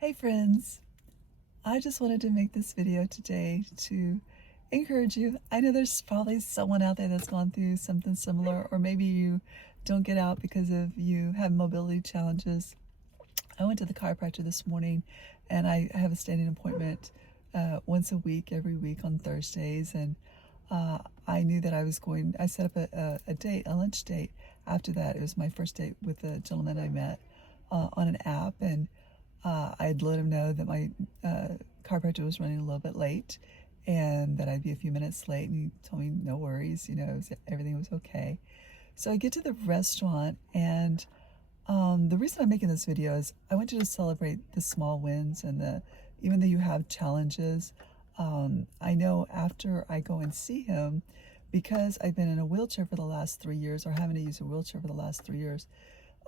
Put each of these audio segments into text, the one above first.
Hey friends, I just wanted to make this video today to encourage you. I know there's probably someone out there that's gone through something similar, or maybe you don't get out because of you have mobility challenges. I went to the chiropractor this morning and I have a standing appointment once a week, every week on Thursdays. And I knew that I set up a date, a lunch date after that. It was my first date with a gentleman I met on an app. And I'd let him know that my chiropractor was running a little bit late and that I'd be a few minutes late. And he told me no worries, everything was okay. So I get to the restaurant, and the reason I'm making this video is I want you to celebrate the small wins and even though you have challenges. I know after I go and see him, because I've been in a wheelchair for the last 3 years, or having to use a wheelchair for the last 3 years,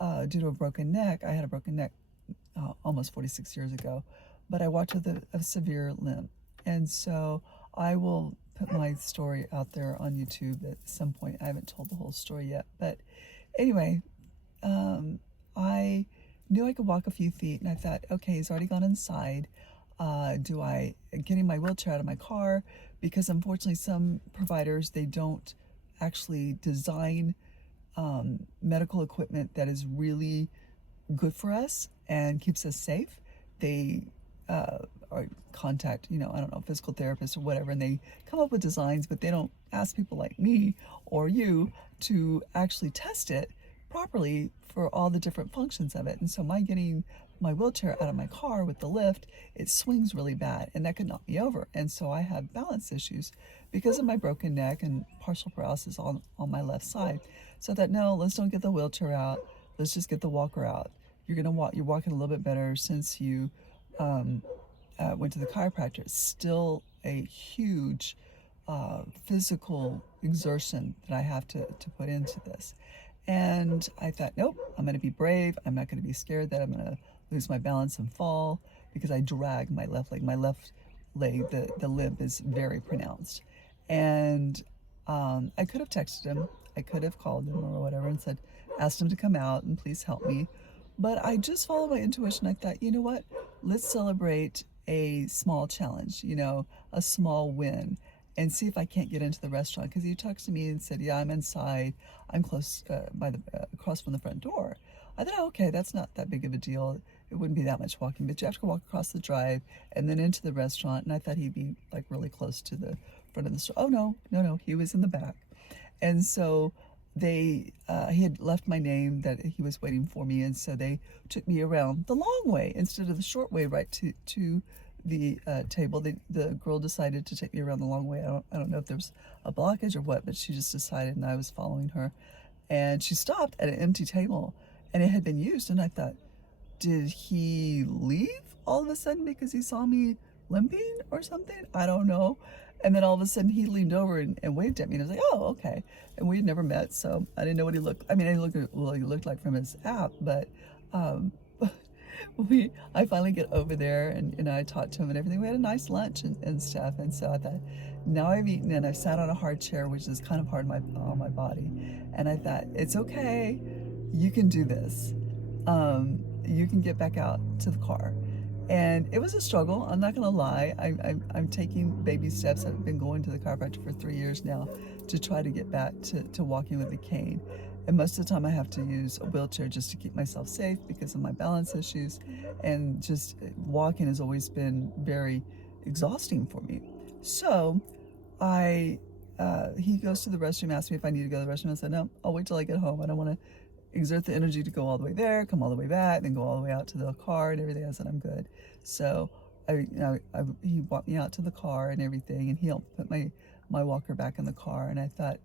due to a broken neck. I had a broken neck almost 46 years ago, but I walked with a severe limp. And so I will put my story out there on YouTube at some point. I haven't told the whole story yet, but anyway, I knew I could walk a few feet, and I thought, okay, he's already gone inside. Getting my wheelchair out of my car, because unfortunately some providers, they don't actually design medical equipment that is really good for us and keeps us safe. They or contact, I don't know, physical therapists or whatever, and they come up with designs, but they don't ask people like me or you to actually test it properly for all the different functions of it. And so getting my wheelchair out of my car with the lift, it swings really bad, and that could knock me over. And so I have balance issues because of my broken neck and partial paralysis on my left side. So I thought, no, let's don't get the wheelchair out. Let's just get the walker out. You're walking a little bit better since you went to the chiropractor. It's still a huge physical exertion that I have to put into this. And I thought, nope, I'm going to be brave. I'm not going to be scared that I'm going to lose my balance and fall, because I drag my left leg. My left leg, the limp is very pronounced. And I could have texted him. I could have called him or whatever and asked him to come out and please help me. But I just followed my intuition. I thought, you know what? Let's celebrate a small challenge, a small win, and see if I can't get into the restaurant. Because he texted me and said, yeah, I'm inside. I'm close across from the front door. I thought, oh, okay, that's not that big of a deal. It wouldn't be that much walking, but you have to walk across the drive and then into the restaurant. And I thought he'd be like really close to the front of the store. Oh, no, he was in the back. And so he had left my name that he was waiting for me, and so they took me around the long way instead of the short way right to the table. The girl decided to take me around the long way. I don't know if there was a blockage or what, but she just decided, and I was following her. And she stopped at an empty table, and it had been used. And I thought, did he leave all of a sudden because he saw me limping or something? I don't know. And then all of a sudden he leaned over and waved at me, and I was like, oh, okay. And we had never met, so I didn't know what he looked. I mean, I looked at what he looked like from his app, but I finally get over there, and I talked to him and everything. We had a nice lunch and stuff. And so I thought, now I've eaten and I've sat on a hard chair, which is kind of hard on my body. And I thought, it's okay. You can do this. You can get back out to the car. And it was a struggle. I'm not going to lie. I'm taking baby steps. I've been going to the chiropractor for 3 years now to try to get back to walking with a cane. And most of the time I have to use a wheelchair just to keep myself safe because of my balance issues. And just walking has always been very exhausting for me. So he goes to the restroom, asked me if I need to go to the restroom. I said, no, I'll wait till I get home. I don't want to exert the energy to go all the way there, come all the way back, then go all the way out to the car and everything. I said, I'm good. So he walked me out to the car and everything, and he helped put my walker back in the car. And I thought,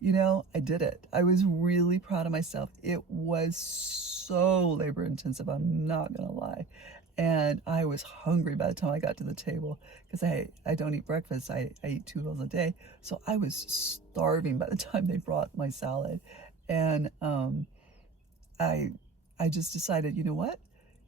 I did it. I was really proud of myself. It was so labor intensive, I'm not gonna lie. And I was hungry by the time I got to the table, because I don't eat breakfast. I eat 2 meals a day. So I was starving by the time they brought my salad. And I just decided, you know what?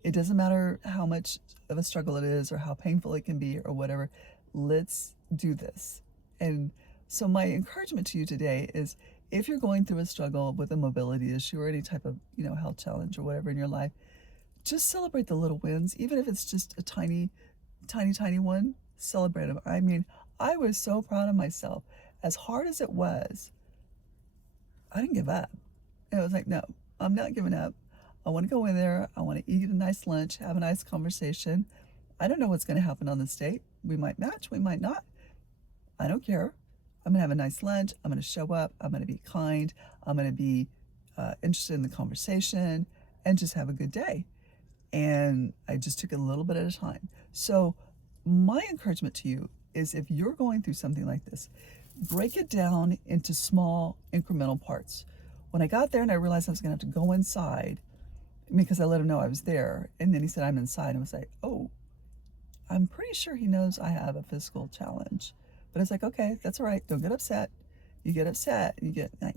It doesn't matter how much of a struggle it is or how painful it can be or whatever. Let's do this. And so my encouragement to you today is, if you're going through a struggle with a mobility issue or any type of, health challenge or whatever in your life, just celebrate the little wins, even if it's just a tiny, tiny, tiny one. Celebrate them. I mean, I was so proud of myself. As hard as it was, I didn't give up. It was like, no, I'm not giving up. I want to go in there. I want to eat a nice lunch, have a nice conversation. I don't know what's going to happen on this date. We might match, we might not. I don't care. I'm going to have a nice lunch. I'm going to show up. I'm going to be kind. I'm going to be interested in the conversation and just have a good day. And I just took it a little bit at a time. So, my encouragement to you is if you're going through something like this, break it down into small incremental parts. When I got there and I realized I was going to have to go inside because I let him know I was there, and then he said, I'm inside. And I was like, oh, I'm pretty sure he knows I have a physical challenge. But it's like, okay, that's all right. Don't get upset. You get upset. You get like,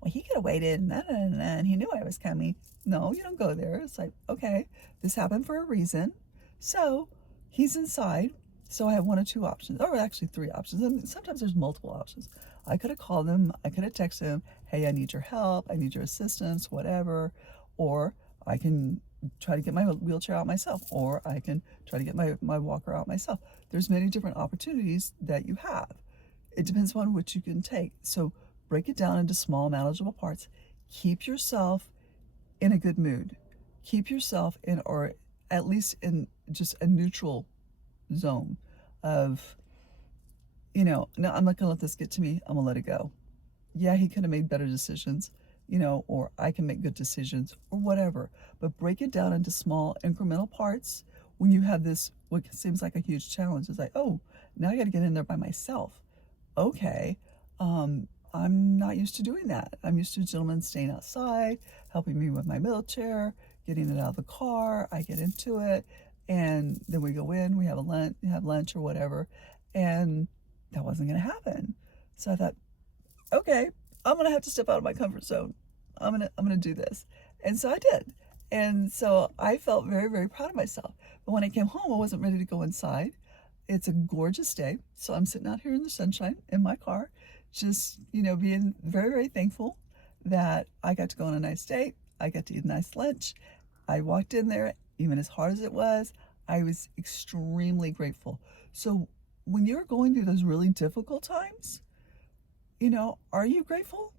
well, he could have waited, and he knew I was coming. No, you don't go there. It's like, okay, this happened for a reason. So he's inside. So I have one or two options, or actually three options. And sometimes there's multiple options. I could have called him. I could have texted him, hey, I need your help. I need your assistance, whatever. Or I can try to get my wheelchair out myself, or I can try to get my walker out myself. There's many different opportunities that you have. It depends on which you can take. So break it down into small, manageable parts. Keep yourself in a good mood. Keep yourself in, or at least in just a neutral zone of, no, I'm not going to let this get to me. I'm going to let it go. Yeah, he could have made better decisions, or I can make good decisions or whatever. But break it down into small incremental parts. When you have this, what seems like a huge challenge, it's like, oh, now I got to get in there by myself. Okay, I'm not used to doing that. I'm used to a gentleman staying outside, helping me with my wheelchair, getting it out of the car. I get into it, and then we go in, we have lunch or whatever, and that wasn't going to happen. So I thought, okay, I'm gonna have to step out of my comfort zone. I'm gonna do this, and so I did. And so I felt very, very proud of myself. But when I came home, I wasn't ready to go inside. It's a gorgeous day, so I'm sitting out here in the sunshine in my car, just being very, very thankful that I got to go on a nice date. I got to eat a nice lunch. I walked in there, even as hard as it was, I was extremely grateful. So when you're going through those really difficult times, are you grateful,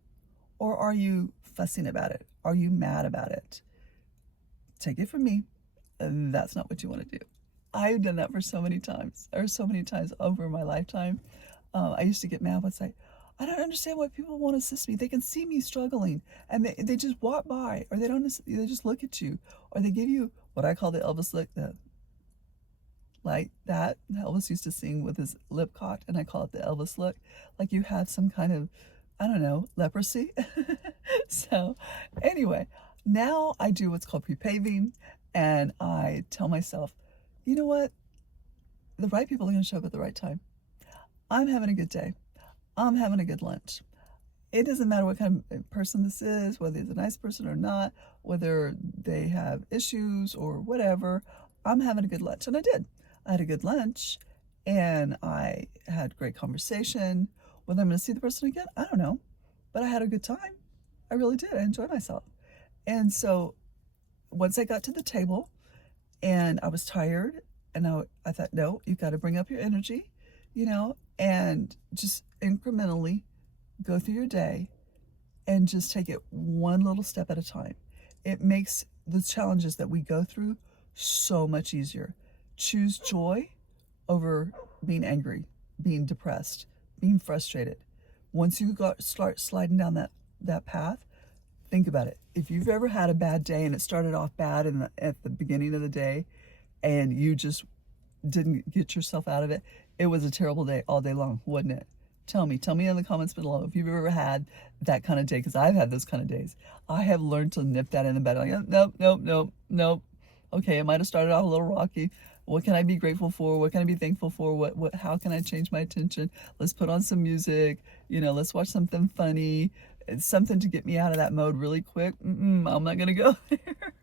or are you fussing about it? Are you mad about it? Take it from me, that's not what you want to do. I've done that for so many times, or so many times over my lifetime. I used to get mad and say, I don't understand why people won't assist me. They can see me struggling, and they just walk by, or they just look at you, or they give you what I call the Elvis look, like that Elvis used to sing with his lip cocked, and I call it the Elvis look, like you have some kind of, I don't know, leprosy. So anyway, now I do what's called pre-paving, and I tell myself, you know what, the right people are going to show up at the right time. I'm having a good day. I'm having a good lunch. It doesn't matter what kind of person this is, whether it's a nice person or not, whether they have issues or whatever. I'm having a good lunch, and I did. I had a good lunch, and I had great conversation. Whether I'm going to see the person again, I don't know, but I had a good time. I really did. I enjoyed myself. And so once I got to the table and I was tired, and I thought, no, you've got to bring up your energy, and just incrementally go through your day and just take it one little step at a time. It makes the challenges that we go through so much easier. Choose joy over being angry, being depressed, being frustrated. Once you start sliding down that path, think about it. If you've ever had a bad day and it started off bad at the beginning of the day, and you just didn't get yourself out of it, it was a terrible day all day long, wasn't it? Tell me in the comments below if you've ever had that kind of day, because I've had those kind of days. I have learned to nip that in the bud. Like, nope. Okay, it might have started off a little rocky. What can I be grateful for? What can I be thankful for? How can I change my attention? Let's put on some music. Let's watch something funny. It's something to get me out of that mode really quick. I'm not gonna go there.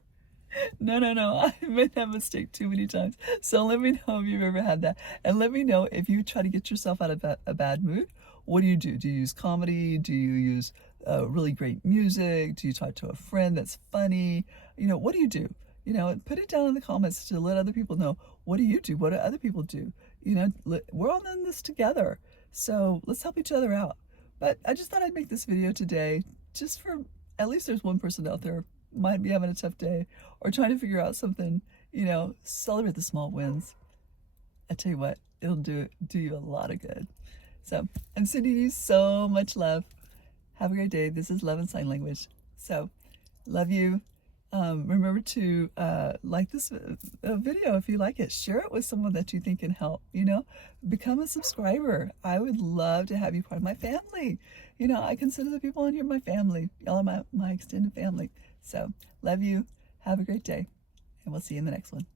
No. I've made that mistake too many times. So let me know if you've ever had that. And let me know if you try to get yourself out of a bad mood. What do you do? Do you use comedy? Do you use really great music? Do you talk to a friend that's funny? What do you do? You know, put it down in the comments to let other people know, what do you do? What do other people do? You know, we're all in this together. So let's help each other out. But I just thought I'd make this video today just for, at least there's one person out there might be having a tough day or trying to figure out something, you know, celebrate the small wins. I tell you what, it'll do you a lot of good. So I'm sending you so much love. Have a great day. This is Love and Sign Language. So love you. Remember to like this video if you like it. Share it with someone that you think can help. You know, become a subscriber. I would love to have you part of my family. You know, I consider the people on here my family. Y'all are my extended family. So love you. Have a great day. And we'll see you in the next one.